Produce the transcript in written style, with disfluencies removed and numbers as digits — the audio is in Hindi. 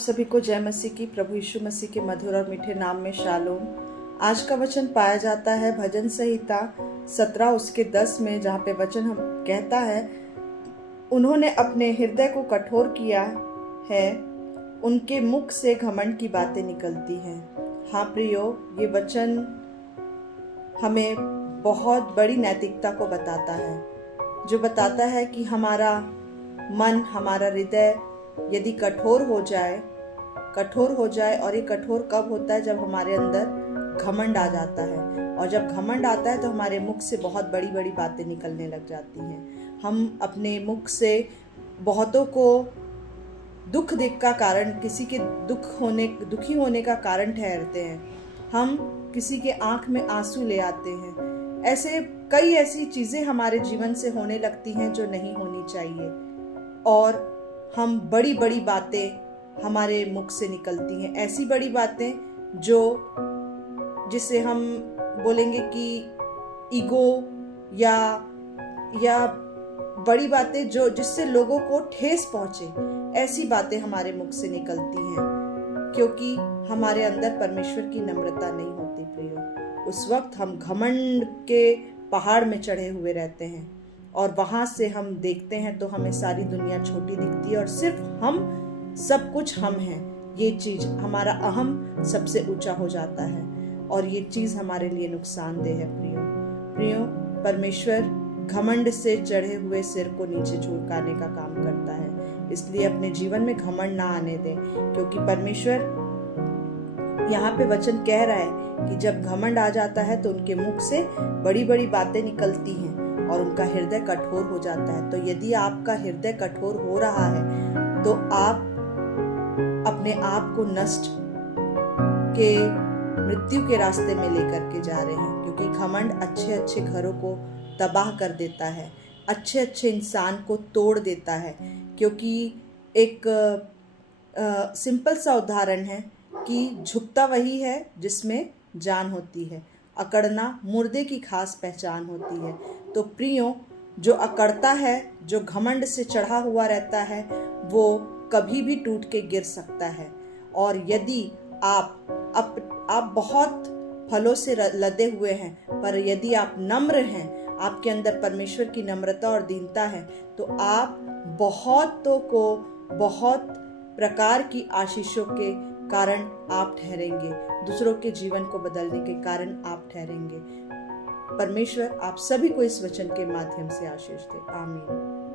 सभी को जय मसीह की। प्रभु यीशु मसीह के मधुर और मीठे नाम में शालोम। आज का वचन पाया जाता है भजन संहिता 17 उसके 10 में, जहाँ पे वचन हम कहता है, उन्होंने अपने हृदय को कठोर किया है, उनके मुख से घमंड की बातें निकलती हैं। हाँ प्रियो, ये वचन हमें बहुत बड़ी नैतिकता को बताता है, जो बताता है कि हमारा मन, हमारा हृदय यदि कठोर हो जाए, और ये कठोर कब होता है? जब हमारे अंदर घमंड आ जाता है। और जब घमंड आता है तो हमारे मुख से बहुत बड़ी बड़ी बातें निकलने लग जाती हैं। हम अपने मुख से बहुतों को दुख का कारण, किसी के दुखी होने का कारण ठहरते हैं। हम किसी के आंख में आंसू ले आते हैं। ऐसे कई ऐसी चीजें हमारे जीवन से होने लगती हैं जो नहीं होनी चाहिए, और हम बड़ी बड़ी बातें हमारे मुख से निकलती हैं। ऐसी बड़ी बातें जिसे हम बोलेंगे कि ईगो या बड़ी बातें जिससे लोगों को ठेस पहुंचे, ऐसी बातें हमारे मुख से निकलती हैं, क्योंकि हमारे अंदर परमेश्वर की नम्रता नहीं होती प्रियो। उस वक्त हम घमंड के पहाड़ में चढ़े हुए रहते हैं, और वहां से हम देखते हैं तो हमें सारी दुनिया छोटी दिखती है, और सिर्फ हम, सब कुछ हम हैं। ये चीज, हमारा अहम सबसे ऊंचा हो जाता है, और ये चीज हमारे लिए नुकसानदेह है प्रियो। परमेश्वर घमंड से चढ़े हुए सिर को नीचे झुकाने का काम करता है। इसलिए अपने जीवन में घमंड ना आने दें, क्योंकि परमेश्वर यहाँ पे वचन कह रहा है कि जब घमंड आ जाता है तो उनके मुख से बड़ी बड़ी बातें निकलती हैं और उनका हृदय कठोर हो जाता है। तो यदि आपका हृदय कठोर हो रहा है तो आप अपने आप को नष्ट के, मृत्यु के रास्ते में लेकर के जा रहे हैं, क्योंकि घमंड अच्छे अच्छे घरों को तबाह कर देता है, अच्छे अच्छे इंसान को तोड़ देता है। क्योंकि एक सिंपल सा उदाहरण है कि झुकता वही है जिसमें जान होती है, अकड़ना मुर्दे की खास पहचान होती है। तो प्रियो, जो अकड़ता है, जो घमंड से चढ़ा हुआ रहता है, वो कभी भी टूट के गिर सकता है। और यदि आप बहुत फलों से लदे हुए हैं, पर यदि आप नम्र हैं, आपके अंदर परमेश्वर की नम्रता और दीनता है, तो आप बहुतों को बहुत प्रकार की आशीषों के कारण आप ठहरेंगे, दूसरों के जीवन को बदलने के कारण आप ठहरेंगे। परमेश्वर आप सभी को इस वचन के माध्यम से आशीष दे। आमीन।